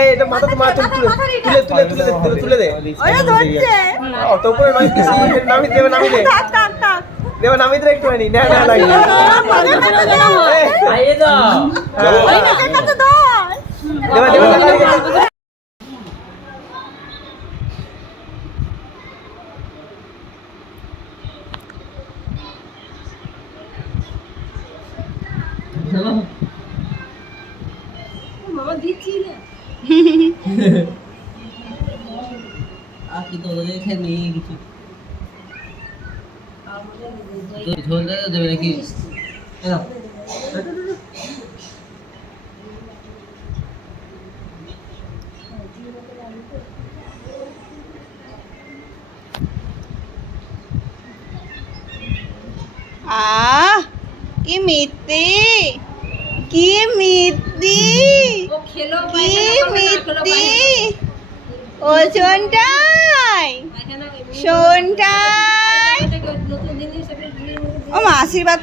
এই এটা মাথা তো মাথা তুলে তুলে তুলে তুলে তুলে তুলে দে ওরে ধরছে অত উপরে নয় কিছু নামি দেবে নামি দে থাক থাক থাক দেবে নামি দে একটু নেই না না লাগে আইয়ে দাও ওই না কাটতে দাও দেবে দেবে বাবা দিচ্ছি না আকি তো ধরে খে নেই কিছু আমাদের তো ঝোল দাদা দেবে নাকি আ কি মিতি কি মিতি ও খেলো কি মিতি শুনটাই শুনটাই ও আশীর্বাদ